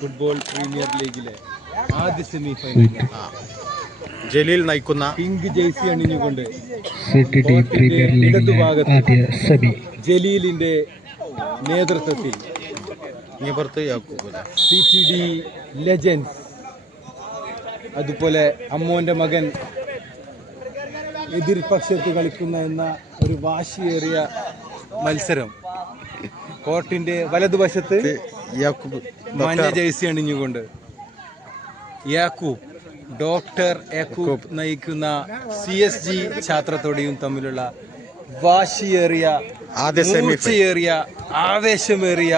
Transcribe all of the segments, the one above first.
Football premier ലീഗിലെ ആദ്യ semi final Jaleel നയിക്കുന്ന പിങ്ക് ജേഴ്സി അണിഞ്ഞുകൊണ്ട് ഇടതുഭാഗത്ത് ജലീലിന്റെ നേതൃത്വത്തിൽ CTD ലെജൻസ്, അതുപോലെ അമ്മോന്റെ മകൻ എതിർപക്ഷത്ത് കളിക്കുന്ന എന്ന ഒരു വാശിയേറിയ മത്സരം. കോർട്ടിന്റെ വലതുവശത്ത് മഞ്ഞ ജേഴ്സി അണിഞ്ഞുകൊണ്ട് ഡോക്ടർ യാക്കൂബ് നയിക്കുന്ന CSG ഛാത്രത്തോടെയും തമ്മിലുള്ള വാശിയേറിയ മൂർച്ചയേറിയ ആവേശമേറിയ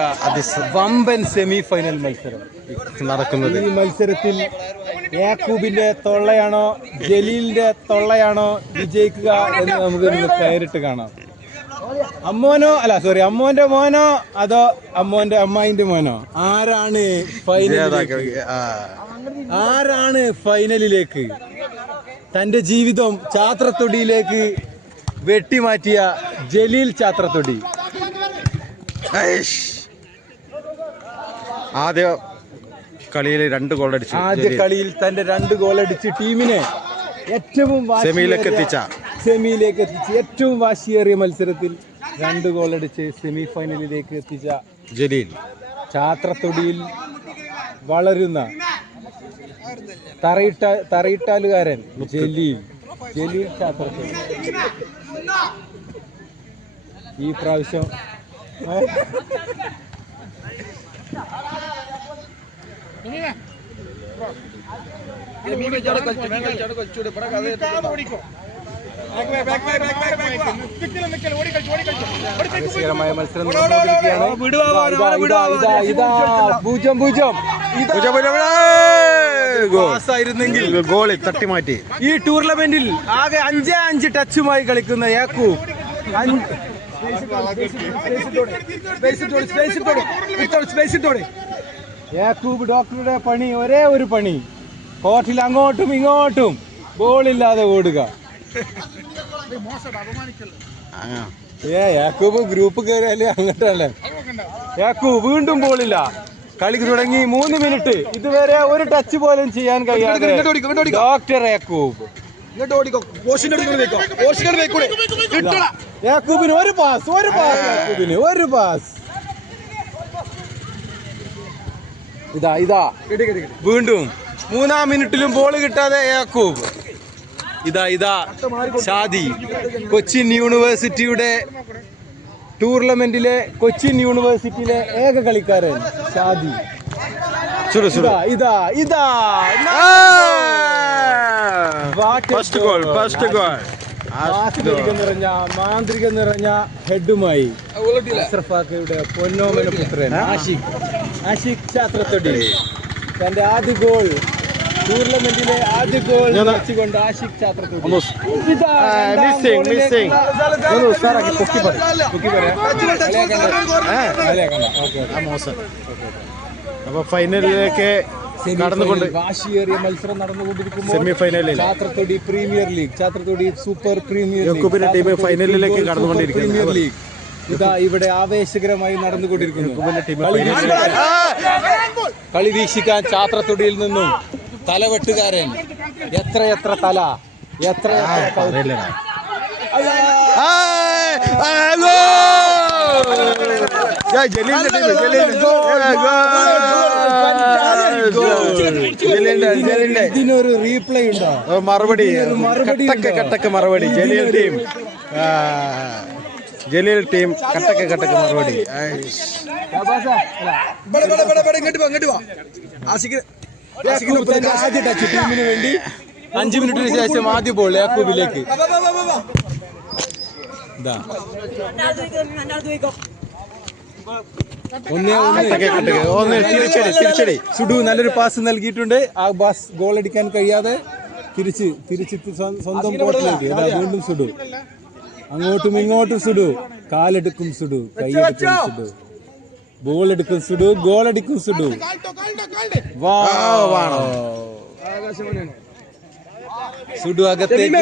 വമ്പൻ സെമി ഫൈനൽ മത്സരം നടക്കുന്നത്. ഈ മത്സരത്തിൽ യാക്കൂബിന്റെ തൊള്ളയാണോ ജലീലിന്റെ തൊള്ളയാണോ വിജയിക്കുക എന്ന് നമുക്ക് നേരിട്ട് കാണാം. അമ്മോന്റെ മോനോ അതോ അമ്മോന്റെ അമ്മായിന്റെ മോനോ, ആരാണ് ഫൈനലിലേക്ക് തന്റെ ജീവിതം ഛാത്രത്തൊടിയിലേക്ക് വെട്ടിമാറ്റിയ ജലീൽ ഛാത്രത്തൊടി? ആദ്യ കളിയിൽ 2 ഗോൾ അടിച്ചു. ആദ്യ കളിയിൽ തന്റെ 2 ഗോൾ അടിച്ച് ടീമിനെ ഏറ്റവും സെമിയിലേക്ക് എത്തിച്ച് ഏറ്റവും വാശിയേറിയ മത്സരത്തിൽ 2 ഗോൾ അടിച്ച് സെമി ഫൈനലിലേക്ക് എത്തിച്ച ജലീൽ ഛാത്രത്തൊടിയിൽ വളരുന്ന തറയിട്ടാലുകാരൻ ജലീൽ ഛാത്രത്തൊടി ഈ പ്രാവശ്യം ആവേശകരമായ മത്സരം ായിരുന്നെങ്കിൽ ഗോളി തട്ടിമാറ്റി. ഈ ടൂർണമെന്റിൽ ആകെ 5 ടച്ചുമായി കളിക്കുന്ന യാക്കൂബ് ഡോക്ടറുടെ പണി ഒരേ ഒരു പണി, കോർട്ടിൽ അങ്ങോട്ടും ഇങ്ങോട്ടും ബോളില്ലാതെ ഓടുക. യാക്കൂബ് ഗ്രൂപ്പ് കയറിയാലേ അങ്ങോട്ടല്ലേ. യാക്കൂബ് വീണ്ടും ബോളില്ല. കളി തുടങ്ങി 3 മിനിറ്റ്, ഇതുവരെ ഒരു ടച്ച് പോലും ചെയ്യാൻ കഴിയാതെ ഡോക്ടർ യാക്കൂബ്. യാക്കൂബിന് ഒരു പാസ് ഇതാ വീണ്ടും 3-ാം മിനിറ്റിലും ബോൾ കിട്ടാതെ യാക്കൂബ്. ഇതാ ഷാദി, കൊച്ചിൻ യൂണിവേഴ്സിറ്റിയുടെ ടൂർണമെന്റിലെ കൊച്ചിൻ യൂണിവേഴ്സിറ്റിയിലെ ഏക കളിക്കാരൻ ഷാദി. ഇതാ മാന്ത്രികം നിറഞ്ഞ ഹെഡുമായി അഷ്റഫാക്കയുടെ പൊന്നോമന പുത്രൻ ആഷിഖ് ഛാത്രത്തൊടി തന്റെ ആദ്യ ഗോൾ, ടൂർണമെന്റിലെ ആദ്യ ഗോൾ കൊണ്ട് ആഷിഖ് ഛാത്രത്തൊടി. അപ്പൊ ഫൈനലിലേക്ക് കടന്നുകൊണ്ട് വാശിയേറിയ മത്സരം നടന്നുകൊണ്ടിരിക്കുന്നു. സെമി ഫൈനലിൽ Chathrathodi premier league, Chathrathodi super premier team ഫൈനലിലേക്ക് കടന്നുകൊണ്ടിരിക്കുന്നു. പ്രീമിയർ ലീഗ് ഇതാ ഇവിടെ ആവേശകരമായി നടന്നുകൊണ്ടിരിക്കുന്നു. കളി വീക്ഷിക്കാൻ ഛാത്രത്തൊടിയിൽ നിന്നും തലവെട്ടുകാരൻ എത്ര തല ഇതിനൊരു റീപ്ലൈ ഉണ്ടോ? മറുപടി ജലീൽ ടീം കട്ടക്ക് മറുപടി. ആദ്യ ടച്ച് ടീമിന് വേണ്ടി 5 മിനിറ്റിന് ശേഷം ആദ്യ ബോൾ യാക്കൂബിലേക്ക്. സുഡു നല്ലൊരു പാസ് നൽകിയിട്ടുണ്ട്. ആ പാസ് ഗോൾ അടിക്കാൻ കഴിയാതെ തിരിച്ച് സ്വന്തം ബോട്ടിലേക്ക്. വീണ്ടും സുഡു, അങ്ങോട്ടും ഇങ്ങോട്ടും സുഡു, കാലെടുക്കും സുഡു, കൈയെടുക്കും സുഡു, ബോൾ എടുക്കും സുഡു, ഗോൾ അടിക്കും സുഡു. സുഡു അകത്തേക്ക്,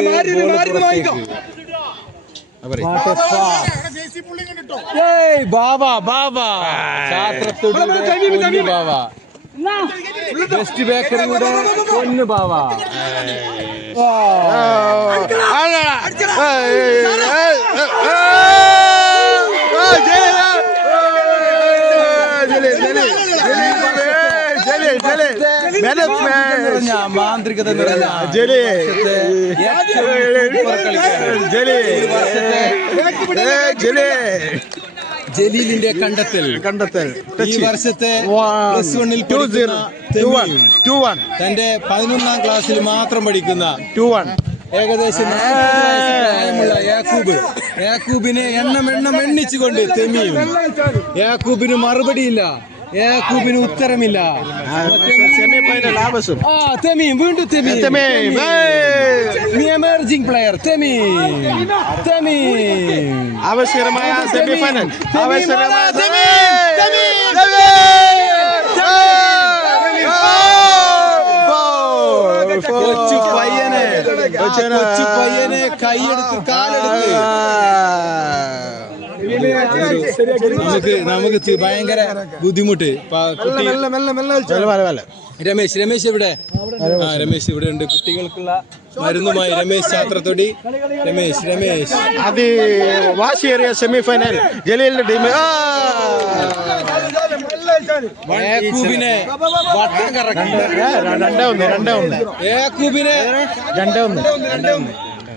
ബാബ ബെസ്റ്റ് ബേക്കറിയുടെ പൊന്നു ബാവ. മാന്ത്രികത നിറഞ്ഞ ജലീലിന്റെ കണ്ടെത്തൽ ഈ വർഷത്തെ +1 തന്റെ 11ാം ക്ലാസ്സിൽ മാത്രം പഠിക്കുന്ന ഏകദേശം 40 വയസ്സ് പ്രായമുള്ള യാക്കൂബിനെ എണ്ണിച്ചുകൊണ്ട് തെമിയും. യാക്കൂബിന് മറുപടിയില്ല, യാക്കൂബിന് ഉത്തരമില്ല. തെമീം വീണ്ടും എമർജിംഗ് പ്ലെയർ ആവശ്യകരമായ സെമിഫൈനൽ. കൊച്ചു പയ്യനെ കൈയെടുത്ത് കാലെടുത്ത് നമുക്ക് ഭയങ്കര ബുദ്ധിമുട്ട്. രമേശ് എവിടെ? രമേശ് ഇവിടെ ഉണ്ട്. കുട്ടികൾക്കുള്ള മരുന്നുമായി രമേശ് ചാത്രത്തൊടി. രമേശ് വാശിയേറിയ സെമിഫൈനൽ ജലീലിന്റെ ടീം യാക്കൂബിനെ വട്ടം കറക്കി. 2-1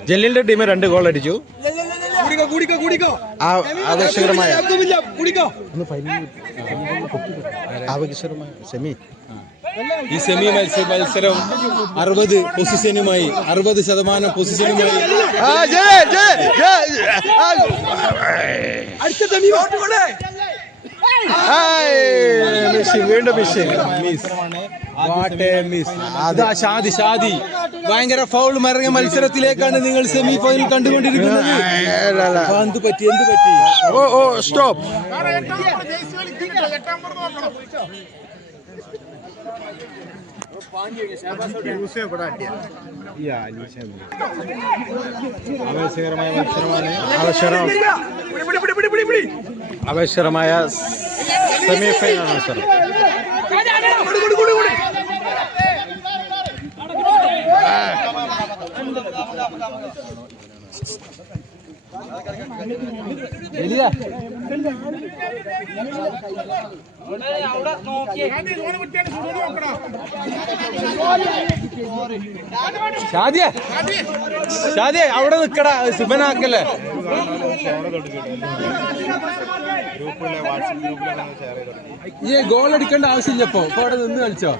ജലീലിന്റെ ടീം 2 ഗോൾ അടിച്ചു. ആവേശകരമായ സെമി. ഈ സെമി മത്സരം 60% പൊസിഷനുമായി വീണ്ടും ഷാദി ഭയങ്കര ഫൗൾ മറിഞ്ഞ മത്സരത്തിലേക്കാണ് നിങ്ങൾ സെമി ഫൈനൽ കണ്ടുകൊണ്ടിരിക്കുന്നത്. എന്ത് പറ്റി? സ്റ്റോപ്പ്. ആവേശകരമായ സെമിഫൈനൽ മത്സരം. ഷാദിയ അവിടെ നിക്കടാ, ശുഭനാക്കല്ലേ. ഈ ഗോൾ അടിക്കേണ്ട ആവശ്യമില്ല. ഇപ്പൊ അവിടെ നിന്ന് കളിച്ചോ.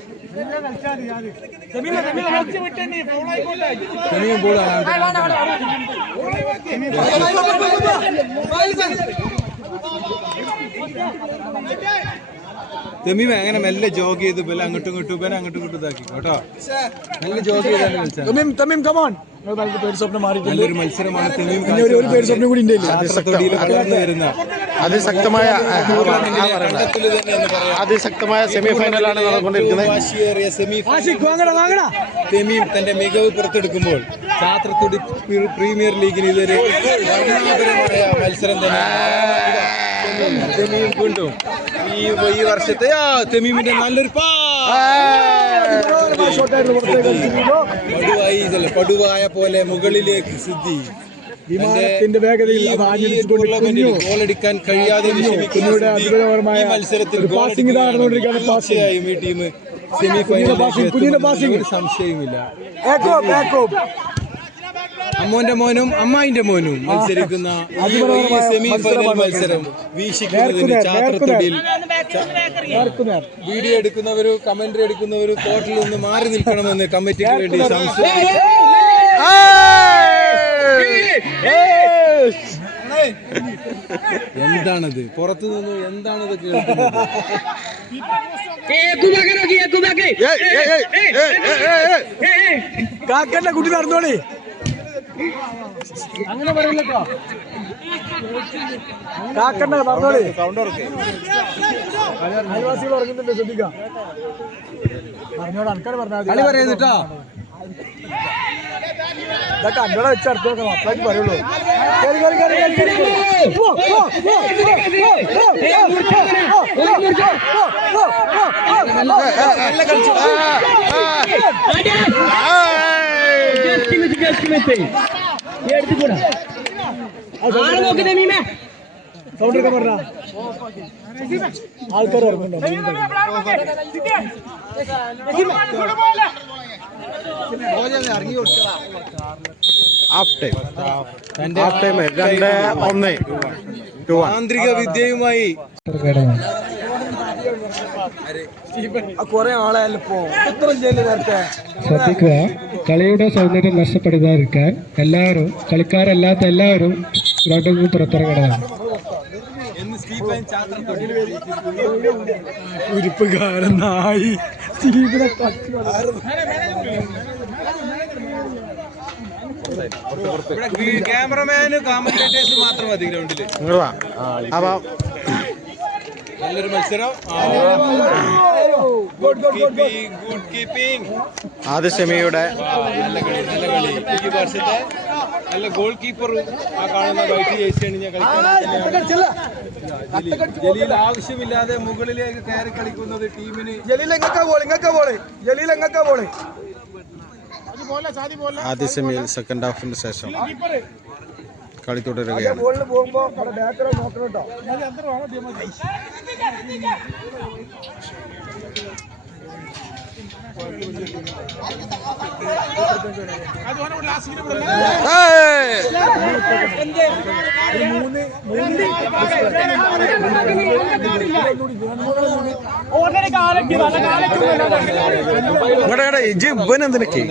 തെമീമ അങ്ങനെ മെല്ലെ ജോഗ് ചെയ്ത് അങ്ങോട്ടും ഇങ്ങോട്ടും ഇതാക്കി കേട്ടോ. മെല്ലെ ജോഗ് ചെയ്താണ് കളിച്ചത്. നല്ലൊരു മത്സരമാണ്. തെമീം അതിശക്തമായ സെമിഫൈനലാണ് നടന്നുകൊണ്ടിരിക്കുന്നത്. തെമീം തന്റെ മികവ് പുറത്തെടുക്കുമ്പോൾ ചാത്രത്തൊടി പ്രീമിയർ ലീഗിന് ഇതൊരു വർണ്ണാഭരമായ മത്സരം തന്നെ. തെമീം വീണ്ടും ഈ വർഷത്തെ തെമീമിന്റെ നല്ലൊരു പടുവായ പോലെ മുകളിലേക്ക് സിദ്ധി ഗോളടിക്കാൻ കഴിയാതെ മത്സരത്തിൽ തീർച്ചയായും ഈ ടീം സെമി ഫൈനൽ സംശയമില്ല. അമ്മോന്റെ മോനും അമ്മായിന്റെ മോനും മത്സരിക്കുന്ന ഈ സെമി ഫൈനൽ മത്സരം വീക്ഷിക്കുന്നതിന് ചാത്രത്തൊടിയിൽ വീഡിയോ എടുക്കുന്നവരും കമന്ററി എടുക്കുന്നവരും കോർട്ടിൽ നിന്ന് മാറി നിൽക്കണമെന്ന് കമ്മിറ്റിക്ക് വേണ്ടി എന്താണത്? പുറത്തു നിന്ന് എന്താണത് കേൾക്കുന്നത്? കാക്കന്റെ കുട്ടി നടന്നോളി. അങ്ങനെ പറയില്ലട്ടോ. കാക്കന്റെ നടന്നോളി. അയൽവാസികൾ ഉറങ്ങുന്നുണ്ട്, ശ്രദ്ധിക്കാം. പറഞ്ഞോട് ആൾക്കാർ പറഞ്ഞാൽ കളി പറയുന്നുട്ടോ. ഇതൊക്കെ അന്നോടെ വെച്ച് അടുത്ത് നോക്കണം അപ്പളായിട്ട് പറയുള്ളൂ കേറി, കേറി, കേറി, കേറി, കേറി, കേറി. പോ, പോ, പോ, പോ, നല്ല കളിച്ചു. സൗണ്ട് ഒക്കെ പറഞ്ഞ ആൾക്കാർ ഓർമ്മയുണ്ടോ? ഹാഫ് ടൈം 2-1 താന്ത്രിക വിദ്യയുമായി കൊറേ ആളായാലും ഇപ്പോ എത്ര ചെയ്യല് നേരത്തെ. ശ്രദ്ധിക്കുക, കളിയുടെ സൗന്ദര്യം നഷ്ടപ്പെടുത്താതിരിക്കാൻ എല്ലാവരും, കളിക്കാരല്ലാത്ത എല്ലാവരും ഗ്രൗണ്ടിൽ നിന്ന് പുറത്തിറങ്ങണം. ഉരുപ്പുകാരൻ നായി സ്റ്റീഫിനെ ക്യാമറമാന് കാമന്റേറ്റേഴ്സ് മാത്രം മതി ഗ്രൗണ്ടില്. അപ്പൊ നല്ലൊരു മത്സരം. Good keeping. ആദ്യ സെമിയുടെ നല്ല കളി, നല്ല കളി. ഈ വർഷത്തെ നല്ല ഗോൾ കീപ്പർ ആ കാണുന്ന വൈറ്റ് ജേഴ്സി അണിഞ്ഞ ജലീൽ ആവശ്യമില്ലാതെ മുകളിലേക്ക് കയറി കളിക്കുന്നത് ടീമിന്. ആദ്യ സെമിയിൽ സെക്കൻഡ് ഹാഫിന് ശേഷം കളി തുടരുകയാണ്. പോകുമ്പോ ബാക്കറോ നോക്കണം കേട്ടോ. ഇവനെന്തിനൊക്കെ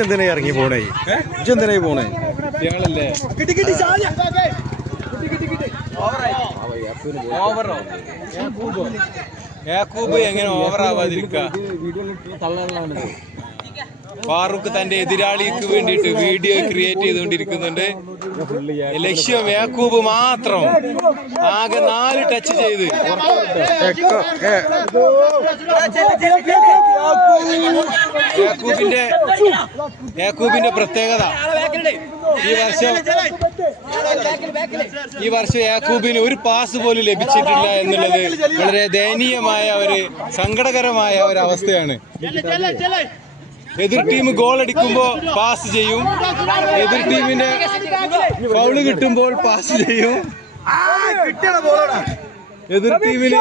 എന്തിനാ ഇറങ്ങി പോണേ? എന്തിനായി പോണേ? ഞങ്ങളല്ലേ ഓവറോ? യാക്കൂബ് എങ്ങനെ ഓവർ ആവാതിരിക്ക? ഫാറൂഖ് തന്റെ എതിരാളിക്ക് വേണ്ടിയിട്ട് വീഡിയോ ക്രിയേറ്റ് ചെയ്തുകൊണ്ടിരിക്കുന്നുണ്ട്. ലക്ഷ്യം യാക്കൂബ് മാത്രം. ആകെ 4 ടച്ച് ചെയ്ത്. യാക്കൂബിന്റെ പ്രത്യേകത ഈ വർഷം യാക്കൂബിന് ഒരു പാസ് പോലും ലഭിച്ചിട്ടില്ല എന്നുള്ളത് വളരെ ദയനീയമായ സങ്കടകരമായ ഒരു അവസ്ഥയാണ്. എതിർ ടീം ഗോൾ അടിക്കുമ്പോൾ പാസ് ചെയ്യും, എതിർ ടീമിന്റെ ഫൗള് കിട്ടുമ്പോൾ പാസ് ചെയ്യും. എതിർ ടീമിന്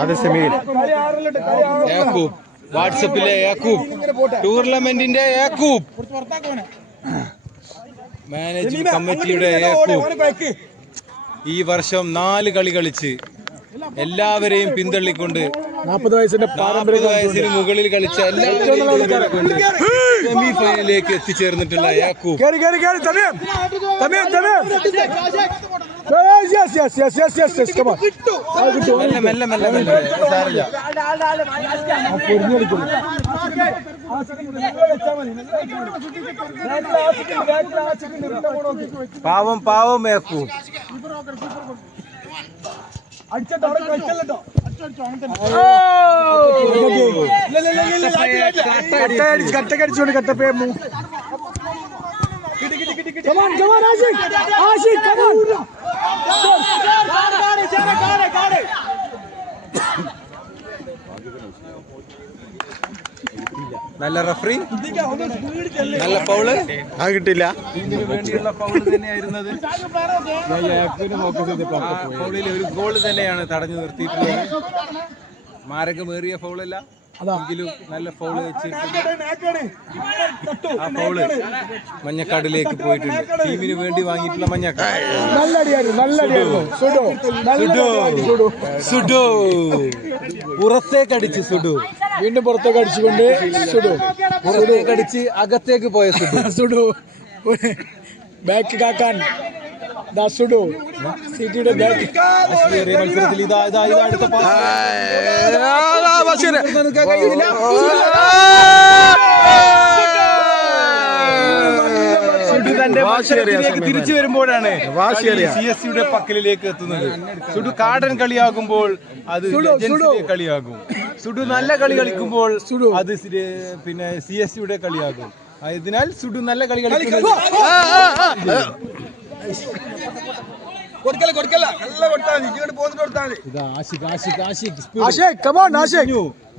ആദ്യ സെമിയിൽ യാക്കൂബ്, വാട്സപ്പിലെ യാക്കൂബ്, ടൂർണമെന്റിന്റെ യാക്കൂബ്, മാനേജ്മെന്റ് കമ്മിറ്റിയുടെ യാക്കൂബ് ഈ വർഷം 4 കളി കളിച്ച് എല്ലാവരെയും പിന്തള്ളിക്കൊണ്ട് 40 വയസ്സിന് മുകളിൽ കളിച്ച എല്ലാവരെയും സെമി ഫൈനലിലേക്ക് എത്തിച്ചേർന്നിട്ടുള്ള യാക്കൂബ്. മെല്ലെ മെല്ലെ മെല്ലെ സാരമില്ല. പാവം പാവം യാക്കൂബ്. കട്ടക്കടിച്ചോണ്ട് കട്ടപ്പേ നല്ല റഫറി, നല്ല ഫൗള്. കിട്ടില്ല. ഇതിനു വേണ്ടിയുള്ള ഫൗള് തന്നെയായിരുന്നത്. ഫൗളിൽ ഒരു ഗോൾ തന്നെയാണ് തടഞ്ഞു നിർത്തിയിട്ടുള്ളത്. മാരകമേറിയ ഫൗളല്ല, എങ്കിലും നല്ല ഫൗള് വെച്ചിട്ടുണ്ട്. ആ ഫൗള് മഞ്ഞക്കാടിലേക്ക് പോയിട്ടുണ്ട്. ടീമിന് വേണ്ടി വാങ്ങിയിട്ടുള്ള മഞ്ഞക്കാട്. സുഡു പുറത്തേക്കടിച്ച് സുഡു വീണ്ടും പുറത്തേക്ക് അടിച്ചുകൊണ്ട് സുഡു പുറത്തേക്ക് അടിച്ച് അകത്തേക്ക് പോയ സുഡു. സുഡു ബാക്ക് കാക്കാൻ സുഡു സിറ്റിയുടെ ബാക്ക് മത്സരത്തിൽ ഇതാ അടുത്ത പാസ്. സുഡു തന്റെ മത്സരത്തിലേക്ക് തിരിച്ചു വരുമ്പോഴാണ് CSCയുടെ പക്കലിലേക്ക് എത്തുന്നത്. സുഡു കാടൻ കളിയാകുമ്പോൾ അത് ലെജൻസിന്റെ കളിയാകും. സുഡു നല്ല കളി കളിക്കുമ്പോൾ അത് പിന്നെ CSCയുടെ കളിയാകും. അതിനാൽ സുഡു നല്ല കളി കളിക്കുന്നത്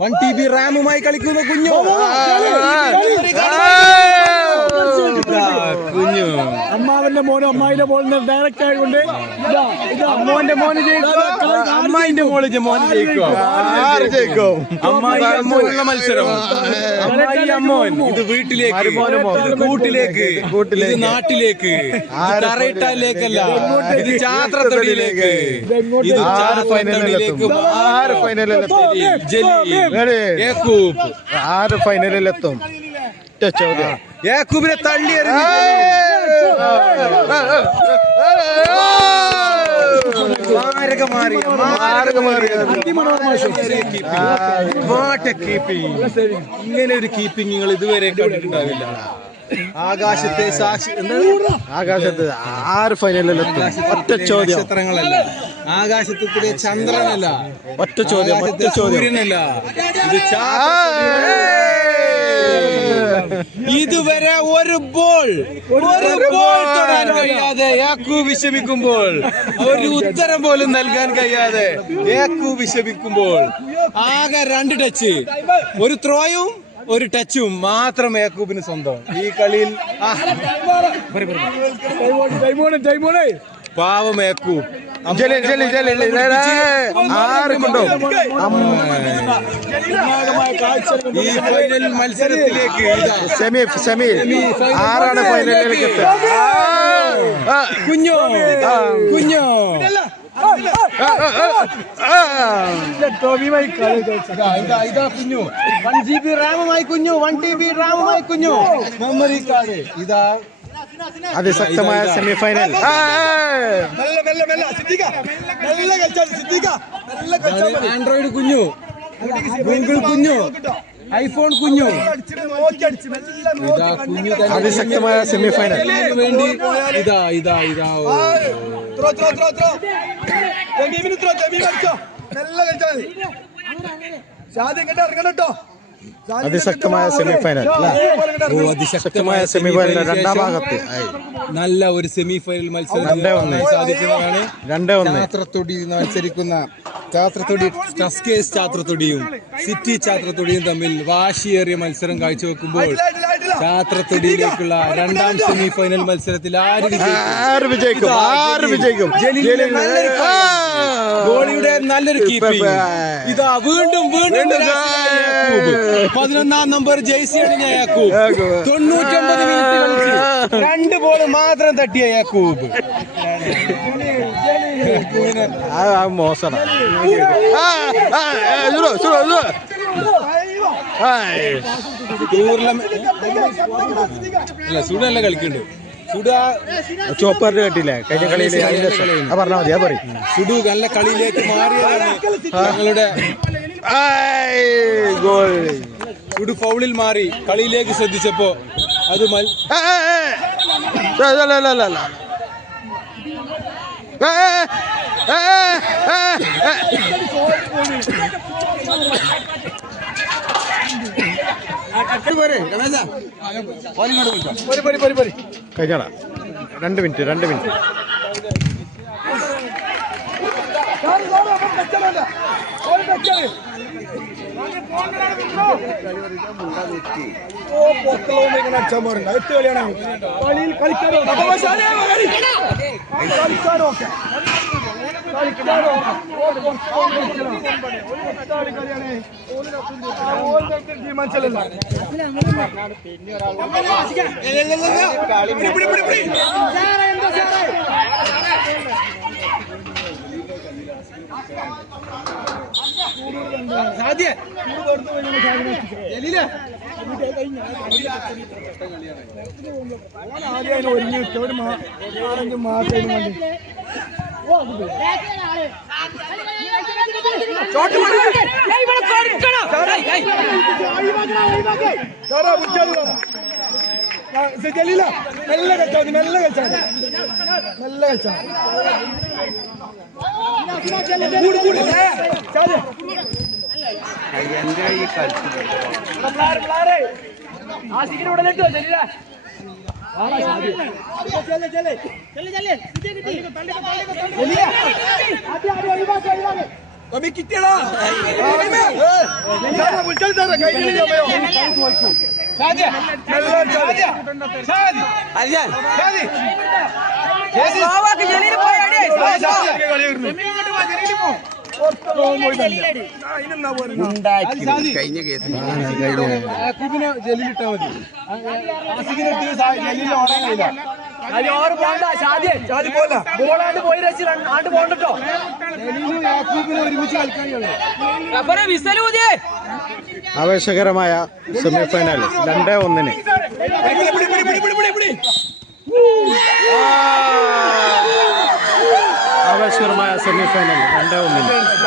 വൺ TB റാമുമായി കളിക്കുന്ന കുഞ്ഞു. കുഞ്ഞു അമ്മാവന്റെ മോനും അമ്മായിന്റെ മോനും ഡയറക്റ്റ് ആയതുകൊണ്ട് അമ്മോന്റെ മോന് അമ്മായിന്റെ മോള് മോന് ജയിക്കും. അമ്മായി അമ്മോനുള്ള മത്സരം. അമ്മായി അമ്മോൻ ഇത് വീട്ടിലേക്ക്, ഇത് കൂട്ടിലേക്ക്, ഇത് നാട്ടിലേക്ക്, തറയിട്ടാലേക്കല്ല, ഇത് ചാത്രത്തൊടിയിലേക്ക്, ഇത് ഫൈനലിലേക്ക്. ആര് ഫൈനലിലെത്തും? ചോദ്യം. യാക്കൂബിനെ തള്ളിയെറിഞ്ഞു. ഇങ്ങനെ ഒരു കീപ്പിംഗ് നിങ്ങൾ ഇതുവരെ കണ്ടിട്ടുണ്ടാവില്ല. ആകാശത്തെ സാക്ഷി ആകാശത്ത് ആര് ഫൈനലിലെത്തും? ഒറ്റ ചോദ്യം. നക്ഷത്രങ്ങളല്ല, ആകാശത്തിലെ ചന്ദ്രനല്ല, ഒറ്റ ചോദ്യം, ഒറ്റ ചോദ്യം. സൂര്യനല്ല, ഇത് ഇതുവരെ ഒരു ബോൾ തൊടാൻ കഴിയാതെ യാക്കൂ വിഷമിക്കുമ്പോൾ, ഒരു ഉത്തരം പോലും നൽകാൻ കഴിയാതെ യാക്കൂ വിഷമിക്കുമ്പോൾ, ആകെ 2 ടച്ച്, ഒരു ത്രോയും ഒരു ടച്ചും മാത്രം യാക്കൂബിന് സ്വന്തം ഈ കളിയിൽ. പാവം യാക്കൂബ് ഈ ഫൈനൽ മത്സരത്തിലേക്ക് സെമി ആരാണ് ഫൈനലിലേക്ക് കുഞ്ഞോ ഇതാ കുഞ്ഞു 1 GB റാമുമായി കുഞ്ഞു, 1 TB റാമുമായി കുഞ്ഞു, മെമ്മറി കാർഡ് ഇതാ. അതിശക്തമായ സെമിഫൈനൽ. ആൻഡ്രോയിഡ് കുഞ്ഞു, ഗൂഗിൾ കുഞ്ഞു, ഐഫോൺ കുഞ്ഞു. അതിശക്തമായ സെമിഫൈനൽ വേണ്ടി ഇതാ അതിശക്തമായ സെമിഫൈനൽ. അതിശക്തമായ സെമിഫൈനൽ രണ്ടാം ഭാഗത്ത് നല്ല ഒരു സെമിഫൈനൽ മത്സരം സാധിക്കുന്നതാണ്. 2-1 ചാത്രത്തൊടി മത്സരിക്കുന്ന ചാത്രത്തൊടി ടസ്കേസ് ചാത്രത്തൊടിയും സിറ്റി ചാത്രത്തൊടിയും തമ്മിൽ വാശിയേറിയ മത്സരം കാഴ്ചവെക്കുമ്പോൾ ചാത്രത്തൊടിയിലേക്കുള്ള 2ാം സെമിഫൈനൽ മത്സരത്തിൽ ആര് വിജയിക്കും? ഗോളിയുടെ നല്ലൊരു കീപ്പിംഗ്. ഇതാ വീണ്ടും 11ാം നമ്പർ ജേഴ്സി അണിഞ്ഞ യാക്കൂബ് 99 മിനിറ്റ് കളിച്ച് 2 ബോൾ മാത്രം തട്ടിയ യാക്കൂബ്. മോശമാണ്. സുഡല്ല കളിക്കുന്നുണ്ട്. ചോപ്പറിന് കണ്ടില്ലേ കഴിഞ്ഞ കളിയിൽ? പറഞ്ഞാൽ മതി, പറയും. സുഡു നല്ല കളിയിലേക്ക് മാറിയതാണ് ഞങ്ങളുടെ ഗോൾ. സുഡു ഫൗളിൽ മാറി കളിയിലേക്ക് ശ്രദ്ധിച്ചപ്പോ അത് കഴിഞ്ഞാ 2 മിനിറ്റ്. ആദ്യം ഒരുങ്ങി ഒരു 4-5 മാസം ജലീല മെല്ലെ കളിച്ചാൽ മതി, മെല്ലെ കളിച്ചാൽ മതി, മെല്ലെ കളിച്ചാൽ കിട്ടിയടാ വിളിച്ചാൽ കഴിഞ്ഞ കേസ് യാക്കൂബിനെ ജലീലിട്ടാ മതി. ആസിഖിനെ എടുത്ത് ജലീലിൽ ഓടാൻ കഴിയില്ല. ജലീലും യാക്കൂബിനെ ഒരുമിച്ച് കളിക്കാനുള്ളൂ. ആവേശകരമായ സെമിഫൈനൽ 2-1. ആവേശകരമായ സെമിഫൈനൽ 2-1.